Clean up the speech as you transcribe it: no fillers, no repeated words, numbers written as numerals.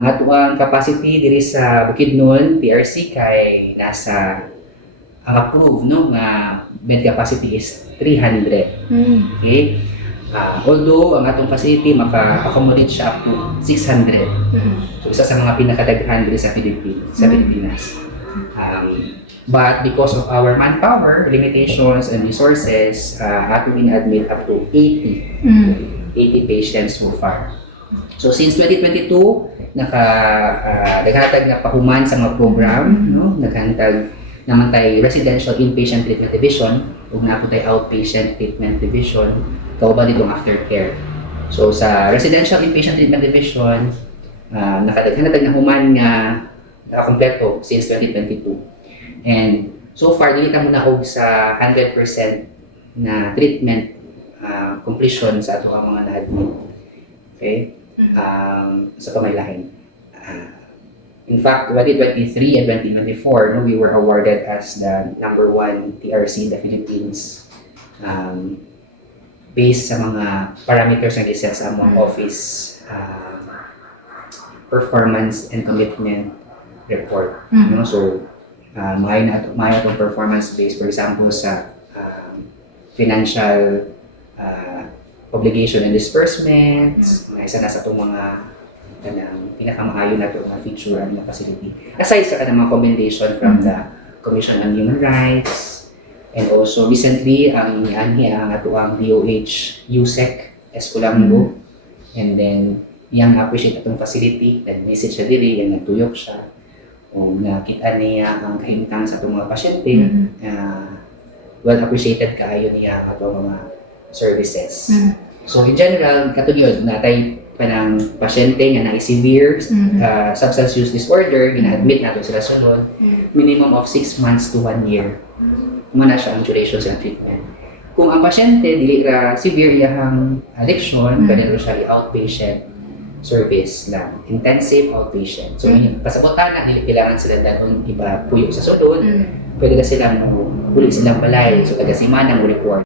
Ato ang capacity diri sa Bukidnon, PRC kay nasa ang approved no nga bed capacity is 300. Okay? Although ang atong facility maka-accommodate siya up to 600. So isa sa mga pinakadaghan diri sa Pilipinas. But because of our manpower limitations and resources, ato in-admit up to 80 patients so far. So since 2022, naghatag na pahuman sa mga program, no? Naghantag naman tayo residential inpatient treatment division ug na po tayo outpatient treatment division kauban ditong aftercare. So sa residential inpatient treatment division, nakadaghan na human nga kompleto since 2022. And so far dili ta mo na og sa 100% na treatment completion sa ato ang mga na-admit. Okay? Sa pamailahin. In fact, 2023 and 2024, no, we were awarded as the #1 TRC in the Philippines based sa mga parameters na giset sa among office performance and commitment report. No? So, may itong performance based, for example, sa financial obligation and disbursements, isa na sa itong mga pinakamaayon na ito mga feature ng facility. Aside sa kanang mga commendation from the Commission on Human Rights, and also recently, ang ato ang DOH USEC Esculambo, and then yang appreciate itong facility, nag-visit siya diri, and nagtuyok siya, o nakita niya ang kahintang sa itong mga pasyente, well appreciated kaayo niya ang itong mga services. So in general, katulad natay panang pasyente nga na severe substance use disorder, gina-admit nato sila sulod, minimum of 6 months to 1 year. Muna siya ang duration sa treatment. Kung ang pasyente dili ra severe iyang addiction, ganito siya outpatient service lang, intensive outpatient. So pasabutan na dili kailangan sila danon iba puyo sa sulod, pwede na sila uli silang balay, so kada semana mo report.